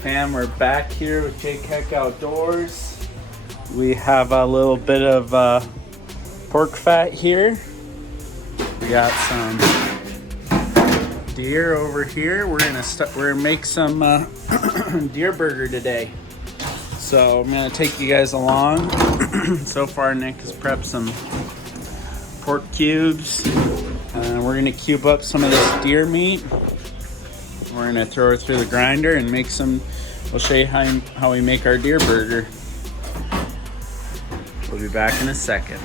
fam, we're back here with Jake Heck Outdoors. We have a little bit of pork fat here. We got some deer over here. We're gonna make some deer burger today. So I'm gonna take you guys along. So far, Nick has prepped some pork cubes. We're gonna cube up some of this deer meat. We're gonna throw it through the grinder and make some. We'll show you how we make our deer burger. We'll be back in a second.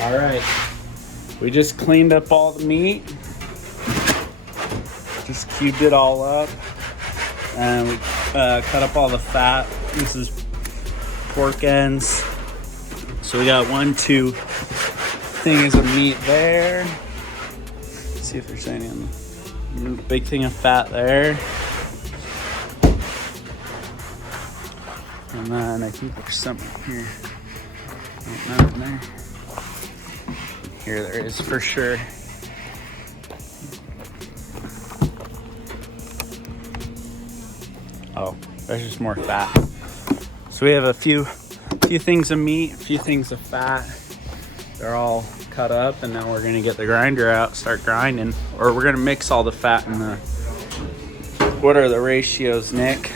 All right, we just cleaned up all the meat. Just cubed it all up, and we cut up all the fat. This is pork ends. So we got 2 things of meat there. Let's see if there's any on the big thing of fat there. And then I think there's something here. Oh, nothing there. Here there is for sure. Oh, there's just more fat. So we have a few things of meat, a few things of fat. They're all cut up, and now we're gonna get the grinder out, start grinding, or we're gonna mix all the fat in the. What are the ratios, Nick?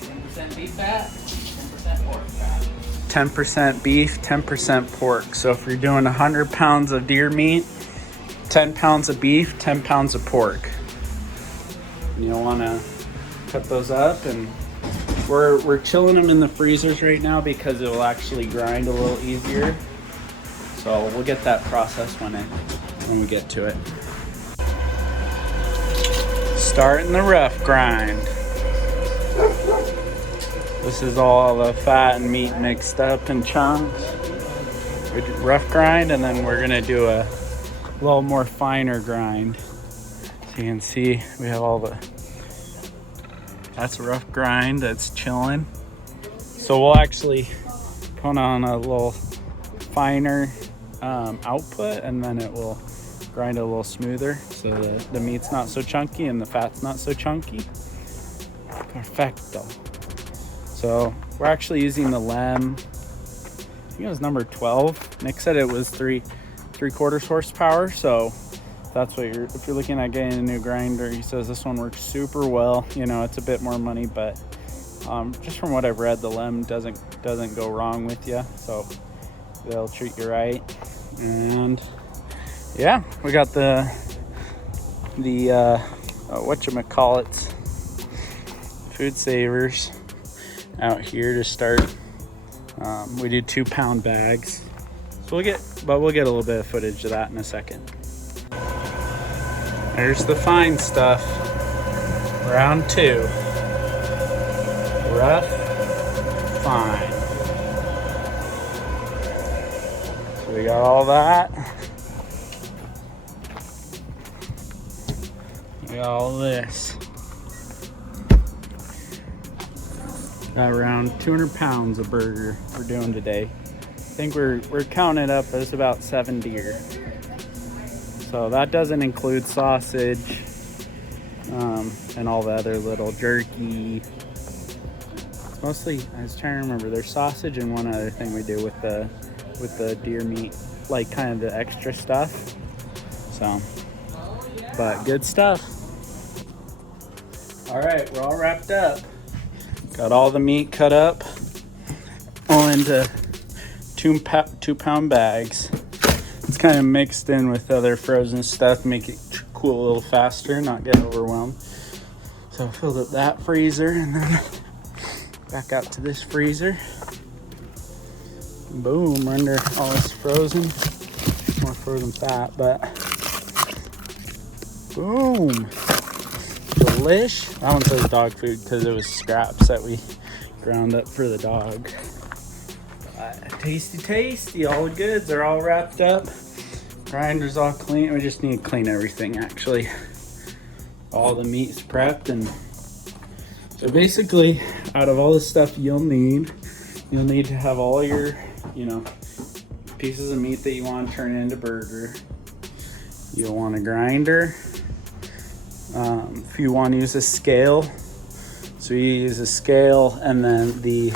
10% beef fat, 10% pork fat. 10% beef, 10% pork. So if you're doing 100 pounds of deer meat, 10 pounds of beef, 10 pounds of pork. You'll wanna cut those up, and we're chilling them in the freezers right now because it will actually grind a little easier. So we'll get that process when we get to it. Starting the rough grind. This is all the fat and meat mixed up in chunks. We do rough grind, and then we're gonna do a little more finer grind. So you can see we have all the. That's a rough grind. That's chilling. So we'll actually put on a little finer output, and then it will grind a little smoother, so the meat's not so chunky and the fat's not so chunky. Perfecto. So we're actually using the Lem. I think it was number 12. Nick said it was 3/4 horsepower. So that's what if you're looking at getting a new grinder, he says this one works super well. You know, it's a bit more money, but just from what I've read, the Lem doesn't go wrong with you. So they'll treat you right. And yeah, we got the whatchamacallits, FoodSavers out here to start. We do 2-pound bags, so we'll get a little bit of footage of that in a second. There's the fine stuff. Round 2. Rough, fine. So we got all that. We got all this. Got around 200 pounds of burger we're doing today. I think we're counting it up as about 7 deer. So that doesn't include sausage and all the other little jerky. It's mostly, I was trying to remember, there's sausage and one other thing we do with the deer meat, like kind of the extra stuff. So, but good stuff. All right, we're all wrapped up. Got all the meat cut up, all into 2-pound bags. It's kind of mixed in with other frozen stuff, make it cool a little faster, not get overwhelmed. So I filled up that freezer, and then back out to this freezer. Boom, we're under all this frozen, more frozen fat, but boom. Delish. That one says dog food because it was scraps that we ground up for the dog. Tasty, all the goods are all wrapped up. Grinder's all clean. We just need to clean everything, actually. All the meat's prepped, and so basically, out of all the stuff you'll need to have all your, pieces of meat that you want to turn into burger. You'll want a grinder, If you want to use a scale, so you use a scale, and then the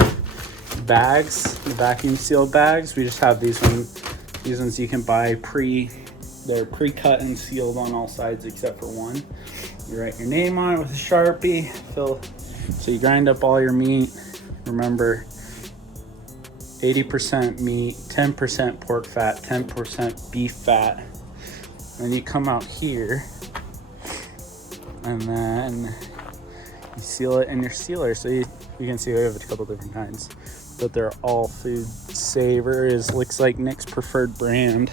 bags, the vacuum seal bags, we just have these ones. These ones you can buy they're pre-cut and sealed on all sides except for one. You write your name on it with a Sharpie, so you grind up all your meat. Remember, 80% meat, 10% pork fat, 10% beef fat. Then you come out here and then you seal it in your sealer. So you can see we have a couple different kinds, but they're all FoodSaver. Looks like Nick's preferred brand.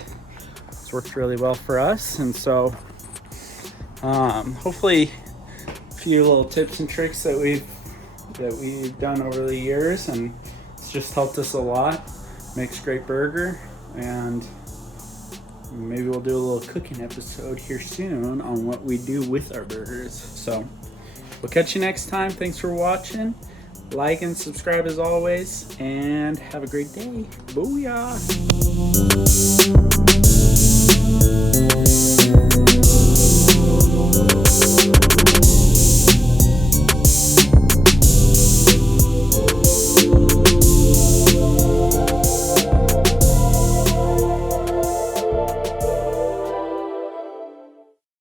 It's worked really well for us, and so hopefully a few little tips and tricks that we've done over the years, and it's just helped us a lot. Makes great burger, and maybe we'll do a little cooking episode here soon on what we do with our burgers. So we'll catch you next time. Thanks for watching. Like and subscribe as always, and have a great day. Booyah!